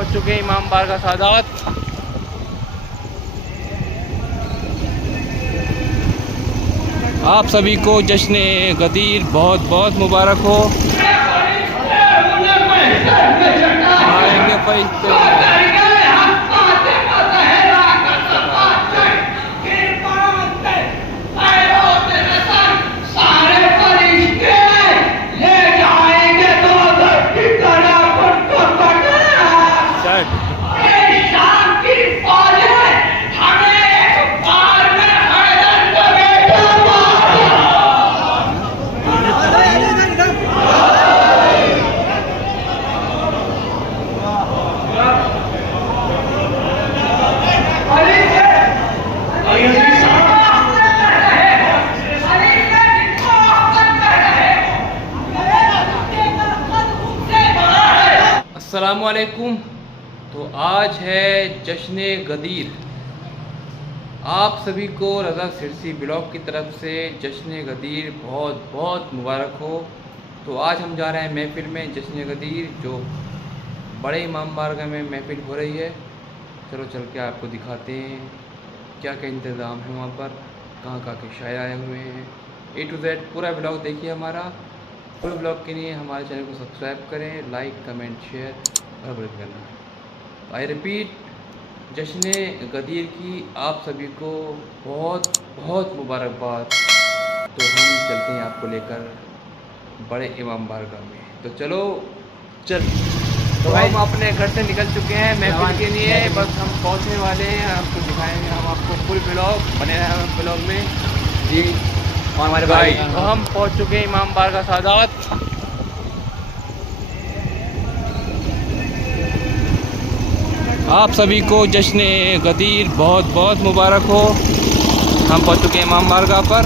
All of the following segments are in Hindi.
पहुंच चुके हैं इमाम बारगाह सादात। आप सभी को जश्न गदीर बहुत बहुत मुबारक हो। आएंगे फरिश्ते अस्सलामुअलैकुम। तो आज है जश्न गदीर। आप सभी को रज़ा सिरसी ब्लॉग की तरफ से जश्न गदीर बहुत बहुत मुबारक हो। तो आज हम जा रहे हैं महफिल में जश्न गदीर, जो बड़े इमाम बारगाह में महफिल हो रही है। चलो चल के आपको दिखाते हैं क्या क्या इंतज़ाम है वहाँ पर, कहाँ कहाँ के शायर आए हुए हैं। A to Z पूरा ब्लॉग देखिए हमारा। फुल ब्लॉग के लिए हमारे चैनल को सब्सक्राइब करें, लाइक कमेंट शेयर और बड़े करना। आई रिपीट, जश्न गदीर की आप सभी को बहुत बहुत मुबारकबाद। तो हम चलते हैं आपको लेकर बड़े इमाम बारगाह में। तो चलो चल। तो हम अपने घर से निकल चुके हैं महफिल के लिए, बस हम पहुंचने वाले हैं। आपको दिखाएंगे हम आपको फुल ब्लॉग बने हैं ब्लॉग में जी हमारे भाई। तो हम पहुंच चुके हैं इमाम बारगाह सादात। आप सभी को जश्न गदीर बहुत बहुत मुबारक हो। हम पहुंच चुके हैं इमाम बारगाह पर।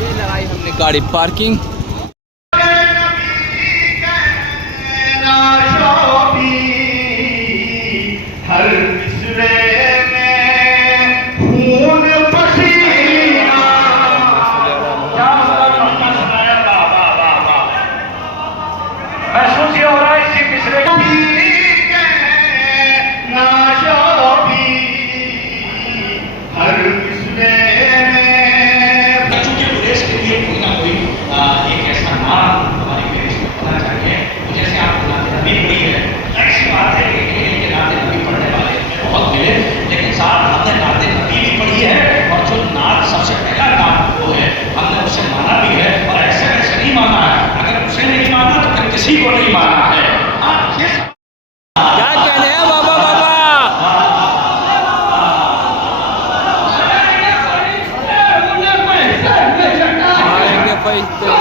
ये लगाई हमने गाड़ी पार्किंग। किसी को नहीं माना है। क्या कहने हैं बाबा बाबा। आएंगे फरिश्ते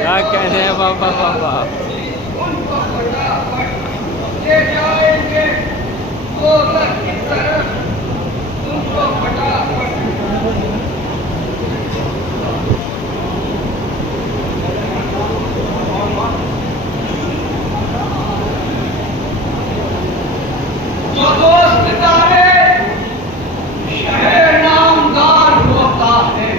क्या कहने हैं बाबा बाबा। ले जाएंगे दोज़ख की तरफ उनको फटाफट। जो दोस्त दारे शहर नामदार होता है,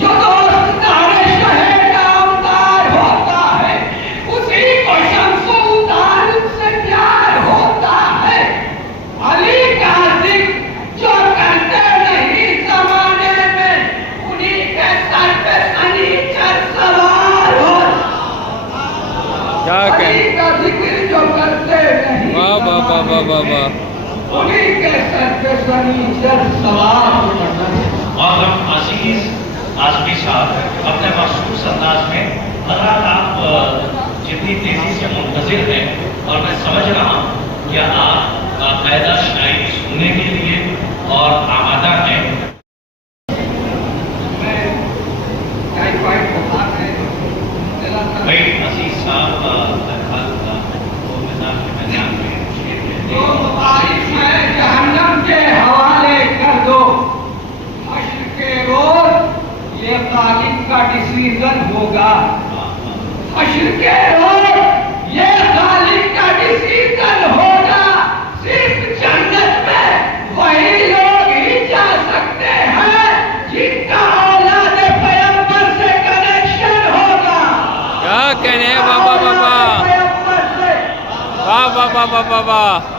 जो दोस्त दारे शहर नामदार होता है, उसी को शम्सो उतार से प्यार होता है। अली का जिक्र जो करते नहीं जमाने में, उन्हीं के सर पे शनीचर सवार होता। क्या अली का जिक्र जो करते नहीं वाह वाह वाह वाह वाह वाह। उन्हीं के सर पे शनीचर सवार होता है। और हम अजीज आजमी साहब अपने मखसूस अंदाज में अगर आप जितनी तेजी से मुंतजिर हैं, और मैं समझ रहा हूँ कि आप कायदा शायरी सुनने के लिए और आमादा हैं। भाई अजीज साहब वो मैदान के मैदान में जहन्नम के हवाले कर दो, हश्र के ये खालिद का डिसीजन होगा। हश्र के रोज ये खालिद का डिसीजन होगा। सिर्फ जन्नत में वही लोग ही जा सकते हैं जिनका औलाद पैगंबर से कनेक्शन होगा। क्या कहने हैं बाबा बाबा, वाह वाह वाह वाह वाह।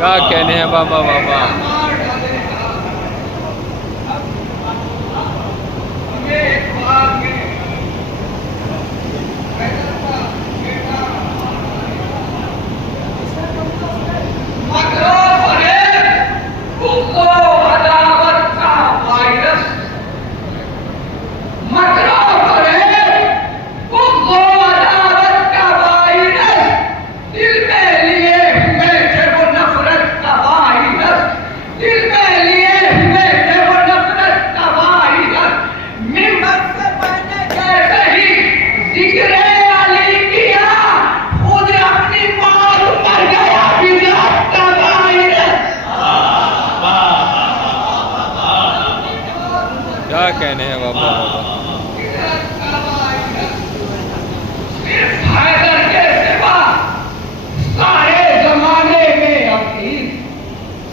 क्या कहने हैं बाबा बाबा। क्या कहने हैं बाबा बाबा। हैदर के सिवा सारे जमाने में अकील,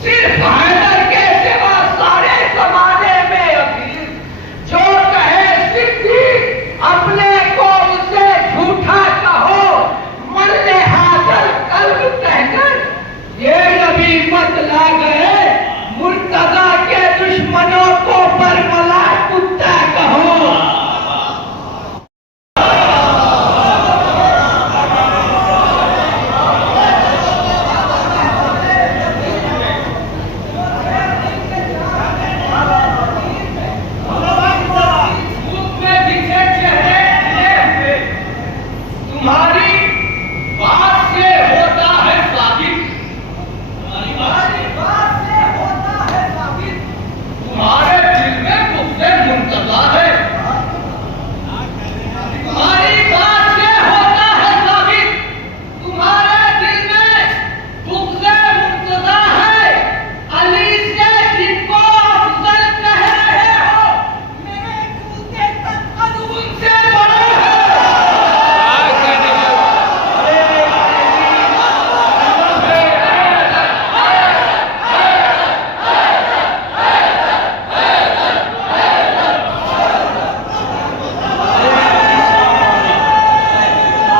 सिर्फ हैदर के सिवा सारे जमाने में अकील। जो कहे सिद्दीक अपने को उसे झूठा कहो, मल्ले हाजर कल्ब कहकर ये नबी मत ला गए। मुर्तजा के दुश्मनों को बरमला कुत्ता कहो। तुम्हारी बात से होता है साबित, तुम्हारी बात से होता है साबित, तुम्हारे दिल में मुझसे मुंतजा है। तुम्हारी बात से होता है साबित, तुम्हारे दिल में मुझसे मुंतजा है। अली से जिनको अफजल कह रहे हो, मेरे जूते तक उनसे बड़ा है।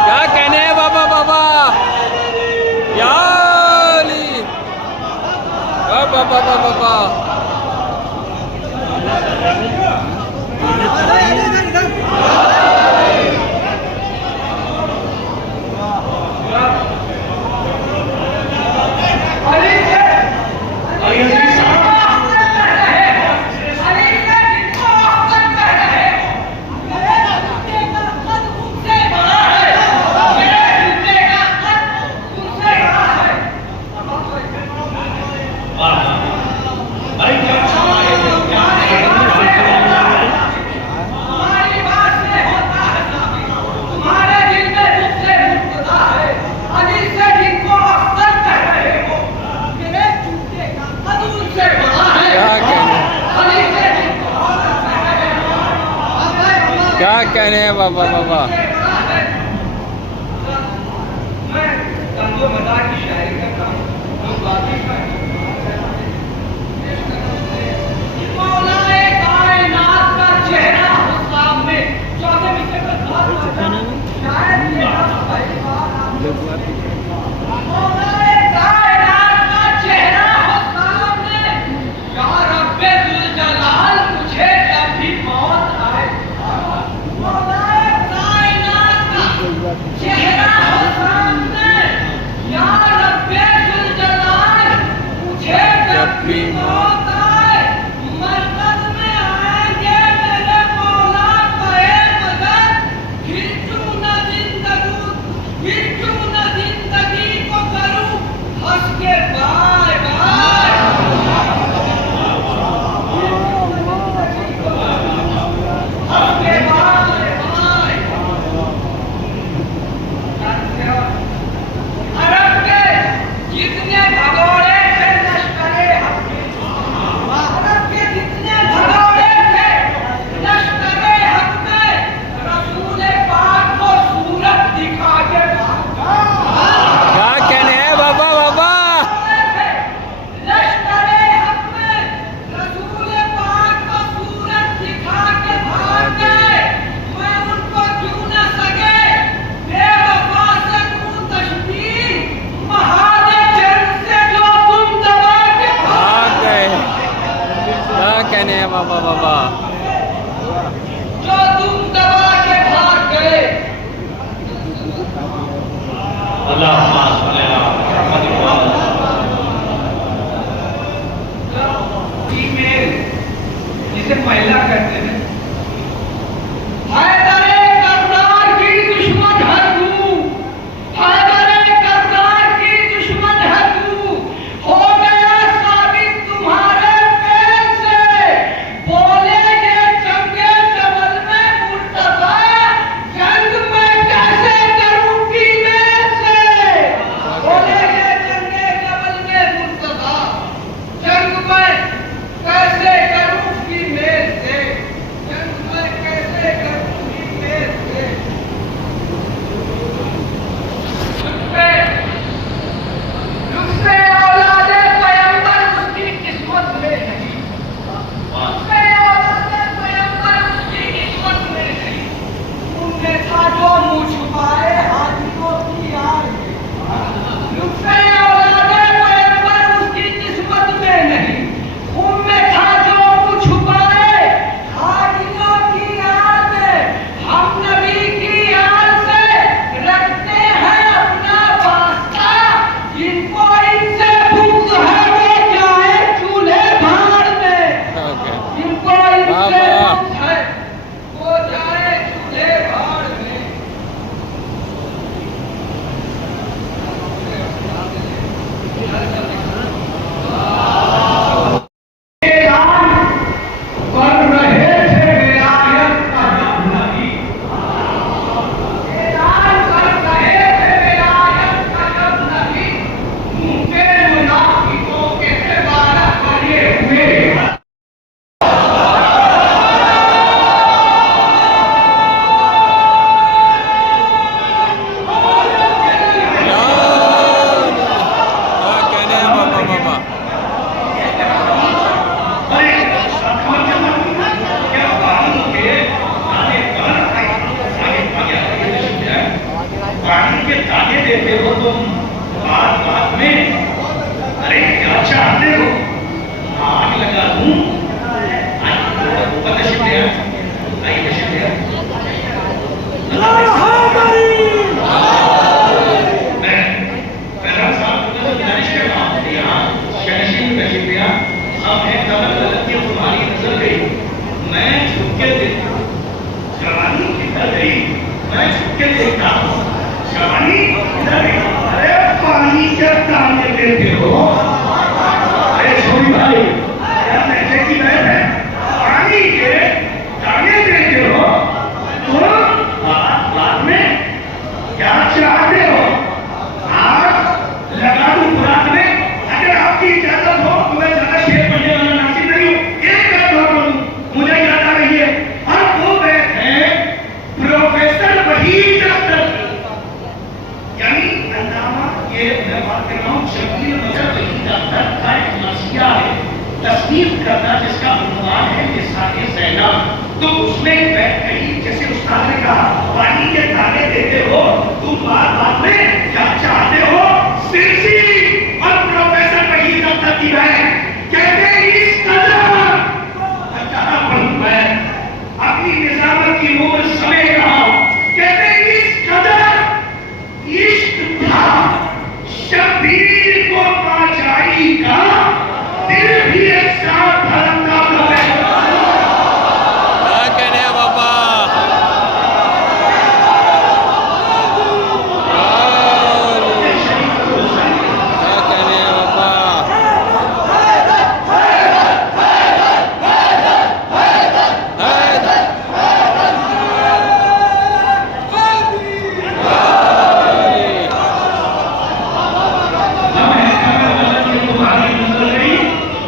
क्या कहने हैं बाबा बाबा। या अली, बाबा बाबा बाबा। क्या कहने हैं बाबा बाबा। मैं तंगो मदार की शायरी करता हूँ, लोग बातें मौलाए कायनात का चेहरा हो सामने। चौथे विषय पर बात शायद ये पहली बार मौलाए कायनात का चेहरा हो सामने। या रब वाह वाह वाह वाह। जो तुम दबा के भाग गए। फीमेल जिसे महिला कहते हैं, हैदरे करनार की दुश्मन है तू, हैदरे करनार की दुश्मन है तू, हो गया साबित तुम्हारे पेट से, बोलेंगे चंगे जबल में मुर्तजा, जंग में कैसे करूं फीमेल से, बोलेंगे चंगे जबल में मुर्तजा, जंग में कैसे करूं फीमेल से, जंग में कैसे करूं फीमेल से। उससे औलादे पैगंबर उसकी किस्मत में नहीं, उससे औलादे पैगंबर उसकी किस्मत में नहीं, उनने था जो मुंह छुपाए हाजिरों की आग में, उससे औलादे पैगंबर उसकी किस्मत में नहीं, उनमें था जो मुंह छुपाए हाजिरों की आग में, हम नबी की आड़ से रखते हैं अपना वास्ता, जिनको इनसे बुग़्ज़ है वो जाए चूल्हे भाड़ में, जिनको इनसे बुग़्ज़ है वो जाए चूल्हे भाड़ में। ऐलान कर रहे थे विलायत का जब नबी, ऐलान कर रहे थे विलायत का जब नबी, मुंह के मुनाफिकों के दीवाना करे हुए। क्या कहने हैं बाबा बाबा। पानी के दाने देते हो तुम बात बात में, अरे क्या चाहते हो आग लगा दूं? ऊपर नशीब दिया, आई नशीब दिया। मैं पहला साल तो दानिश के नाम दिया, शहशीन नशीब दिया, अब है कमर गलत की तुम्हारी नजर गई, मैं झुक के देखता, जवानी किधर गई, मैं झुक के देखता, जवानी किधर गई? अरे पानी के दाने देते हो, अरे छोरी भाई, क्या पैसे की बहन है, पानी के दाने देते हो, तो बाद में क्या चाहते हो? आग लगा दूं खुराक में? अगर आपकी इजाजत हो तो मैं ज्यादा शेर पढ़ने वाला नासिर नहीं हूं, एक बात और बोलूं, मुझे याद आ रही है, और वो बैठ है प्रोफेसर वहीद अख्तर, यानी अल्लामा, ये मैं बात कर रहा हूं शबीर नजर वहीद अख्तर का एक मरसिया है, तस्नीफ करना जिसका उन्वान है निसाए ज़ैनब, तो उसमें बैठ गई, जैसे उस्ताद ने कहा पानी के दाने देते हो तुम, बात बात में क्या चाहते हो? सिरसी और प्रोफेसर वहीद अख्तर की बहन कहते इस कदर मैं अपनी निजामत की उम्र समेट रहा हूं, कहते इस कदर इश्क था शबीर को पाचाई का, दिल भी एक साथ धड़कता था। क्या कहने हैं बाबा। क्या कहने हैं बाबा। तुम्हारी नजर गई,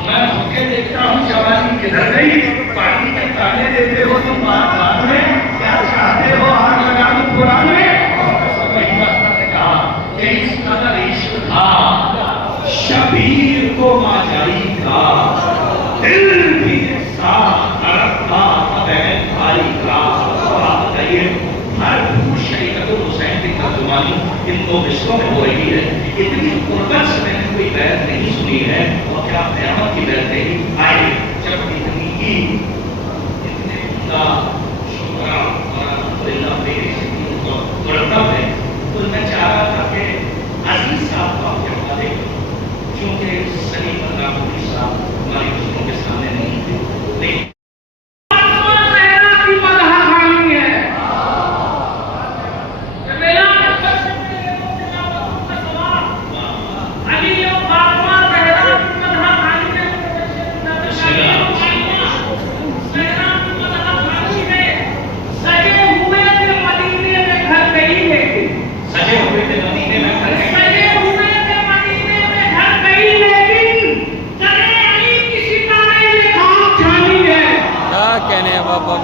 मैं झुके देखता हूँ जवानी किधर गई, पानी के ताने देते हो तुम, बात बात में क्या चाहते हो? आग लगा दूं खुराक में? वहीद अख्तर ने कहा कि इस कदर इश्क था शबीर को माजाई का, दिल भी साथ धड़कता बहन भाई का। आप बताइए, हर भूल शरीकतुल हुसैन की तर्जुमानी इन दो विश्वों में हो रही है, इतनी कुर्बत से मैंने कोई बैत नहीं सुनी है, और क्या क़यामत की बैतें ही आए जब इतनी कि इतने उनका शुक्र और अल्हम्दुलिल्लाह मेरी उनको कर्तव्य है, तो मैं चाह रहा था कि अजीज साहब को आप क्या देखें, क्योंकि सलीम अल्लाह साहब हमारी बुजुर्गों के सामने नहीं थे, लेकिन बाबा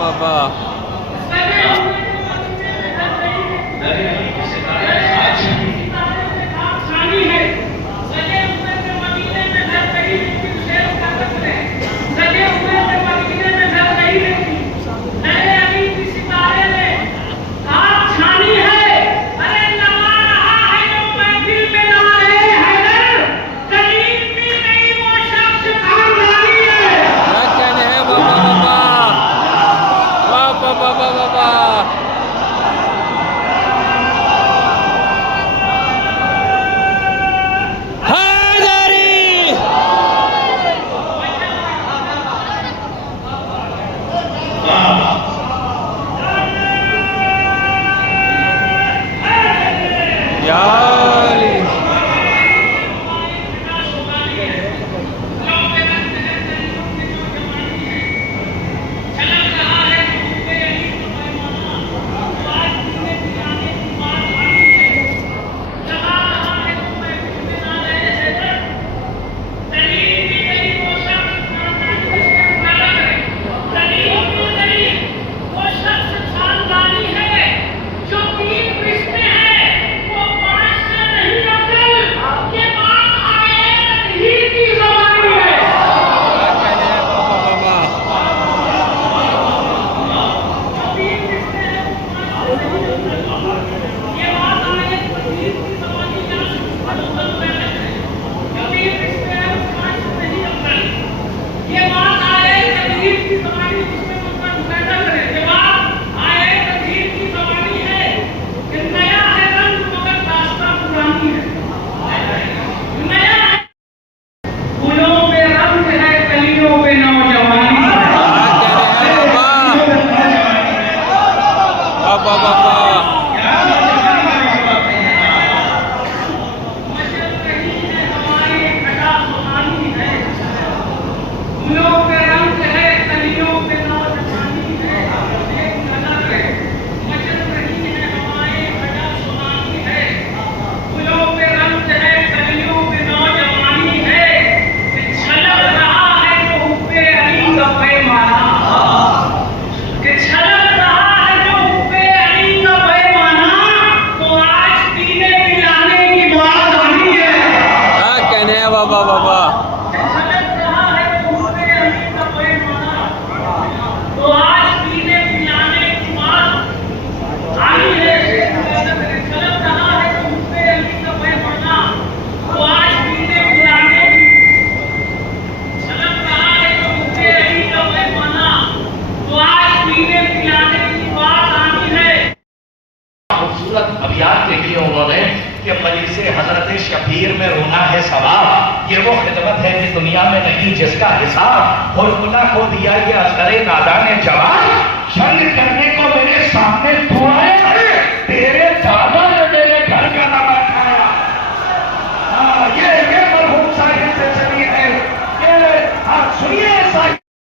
बाबा अभियान के लिए उन्होंने कि मजलिस हजरत शबीर में रोना है सवाब, ये वो खिदमत है कि दुनिया में नहीं जिसका हिसाब, और खुदा को दिया ये असरे नादान जवाब, जंग करने